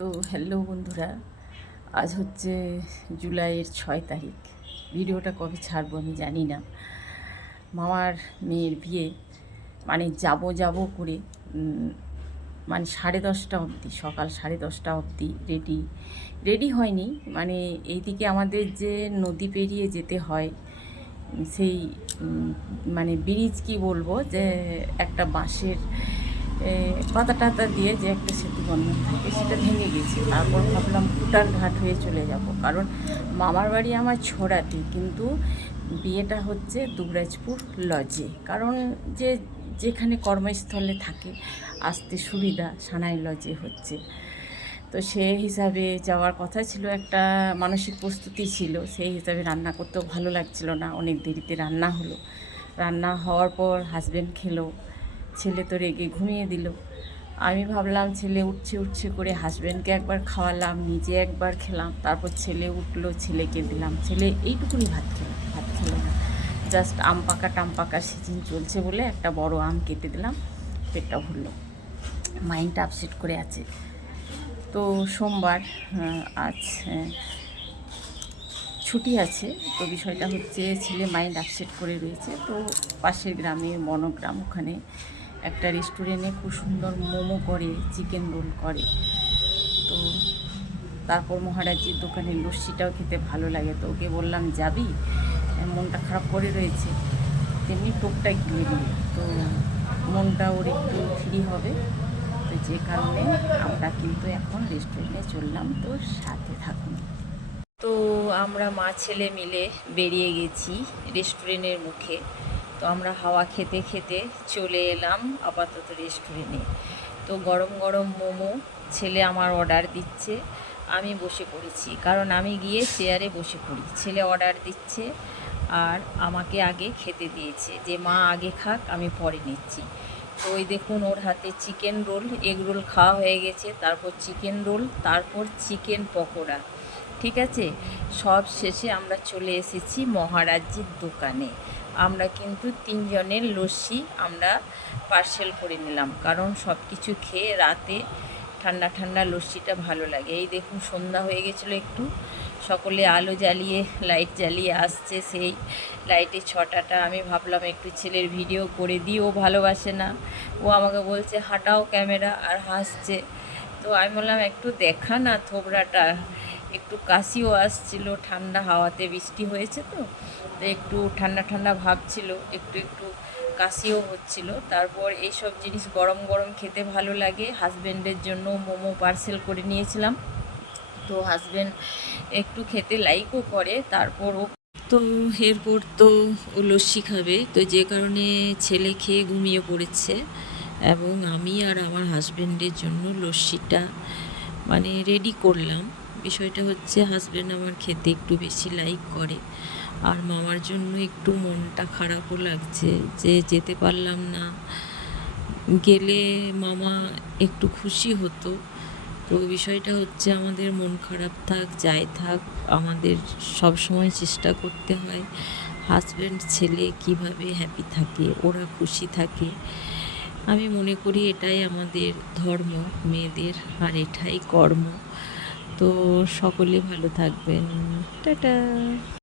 তো হ্যালো বন্ধুরা, আজ হচ্ছে জুলাইয়ের 6 তারিখ। ভিডিওটা কবে ছাড়বো আমি জানি না। মামার মেয়ের বিয়ে, মানে যাব করে মানে 10:30 অবধি, সকাল 10:30 অবধি রেডি হয়নি। মানে এইদিকে আমাদের যে নদী পেরিয়ে যেতে হয়, সেই মানে ব্রিজ কি বলবো, যে একটা বাঁশের পাতা টাতা দিয়ে যে একটা সেতু বন্ধন থাকে, সেটা ভেঙে গেছে। তারপর ভাবলাম কুটার ঘাট হয়ে চলে যাব, কারণ মামার বাড়ি আমার ছড়াতে, কিন্তু বিয়েটা হচ্ছে দুবরাজপুর লজে। কারণ যেখানে কর্মস্থলে থাকে আসতে সুবিধা, সানাই লজে হচ্ছে। তো সেই হিসাবে যাওয়ার কথা ছিল, একটা মানসিক প্রস্তুতি ছিল। সেই হিসাবে রান্না করতেও ভালো লাগছিল না, অনেক দেরিতে রান্না হলো। রান্না হওয়ার পর হাজব্যান্ড খেলো, ছেলে তো রেগে ঘুমিয়ে দিল। আমি ভাবলাম ছেলে উঠছে করে হাজব্যান্ডকে একবার খাওয়ালাম, নিজে একবার খেলাম, তারপর ছেলে উঠলো, ছেলেকে দিলাম। ছেলে এইটুকুনি ভাত খেলো না, জাস্ট আম পাকা সিজন চলছে বলে একটা বড় আম কেটে দিলাম, পেটটা ভরলো। মাইন্ডটা আপসেট করে আছে। তো সোমবার, আজ ছুটি আছে। তো বিষয়টা হচ্ছে ছেলে মাইন্ড আপসেট করে রয়েছে। তো পাশের গ্রামে বনগ্রাম, ওখানে একটা রেস্টুরেন্টে খুব সুন্দর মোমো করে, চিকেন রোল করে। তো তারপর মহারাজের দোকানে লস্যিটাও খেতে ভালো লাগে। তো ওকে বললাম যাবি, মনটা খারাপ করে রয়েছে, তেমনি টোপটাই কিনে দিই, তো মনটা ওর একটু ফ্রি হবে। তো যে কারণে আমরা কিন্তু এখন রেস্টুরেন্টে চললাম। তো সাথে থাকুন। তো আমরা মা ছেলে মিলে বেরিয়ে গেছি রেস্টুরেন্টের মুখে। তো আমরা হাওয়া খেতে খেতে চলে এলাম আপাতত রেস্টুরেন্টে। তো গরম গরম মোমো ছেলে আমার অর্ডার দিচ্ছে, আমি বসে পড়েছি, কারণ আমি গিয়ে চেয়ারে বসে পড়ি। ছেলে অর্ডার দিচ্ছে আর আমাকে আগে খেতে দিয়েছে, যে মা আগে খাক, আমি পরে নিচ্ছি। তো ওই দেখুন, ওর হাতে চিকেন রোল, এগ রোল খাওয়া হয়ে গেছে, তারপর চিকেন রোল, তারপর চিকেন পকোড়া। ঠিক আছে, সব শেষে আমরা চলে এসেছি মহারাজজির দোকানে। আমরা কিন্তু 3 জনের লস্যি আমরা পার্সেল করে নিলাম, কারণ সব কিছু খেয়ে রাতে ঠান্ডা ঠান্ডা লস্যিটা ভালো লাগে। এই দেখুন, সন্ধ্যা হয়ে গেছিলো একটু, সকলে আলো জ্বালিয়ে লাইট জ্বালিয়ে আসছে। সেই লাইটের ছটাটা আমি ভাবলাম একটু ছেলের ভিডিও করে দিই, ও ভালোবাসে না, ও আমাকে বলছে হাঁটাও ক্যামেরা, আর হাসছে। তো আমি বললাম একটু দেখা না থোবড়াটা, একটু কাশিও আসছিল, ঠান্ডা হাওয়াতে বৃষ্টি হয়েছে, তো একটু ঠান্ডা ঠান্ডা ভাব ছিল, একটু কাশিও হচ্ছিল। তারপর এইসব জিনিস গরম গরম খেতে ভালো লাগে। হাজব্যান্ডের জন্য মোমো পার্সেল করে নিয়েছিলাম, তো হাজব্যান্ড একটু খেতে লাইকও করে। তারপর তো এরপর তো ও লস্যি খাবে, তো যে কারণে ছেলে খেয়ে ঘুমিয়ে পড়েছে, এবং আমি আর আমার হাজব্যান্ডের জন্য লস্যিটা মানে রেডি করলাম। বিষয়টা হচ্ছে, হাজব্যান্ড আমার খেতে একটু বেশি লাইক করে, আর মামার জন্য একটু মনটা খারাপও লাগছে যে যেতে পারলাম না। গেলে মামা একটু খুশি হতো। তো বিষয়টা হচ্ছে, আমাদের মন খারাপ থাক যাই থাক, আমাদের সব সময় চেষ্টা করতে হয় হাজব্যান্ড ছেলে কিভাবে হ্যাপি থাকে, ওরা খুশি থাকে। আমি মনে করি এটাই আমাদের ধর্ম মেয়েদের, আর এটাই কর্ম। তো সকলে ভালো থাকবেন, টাটা।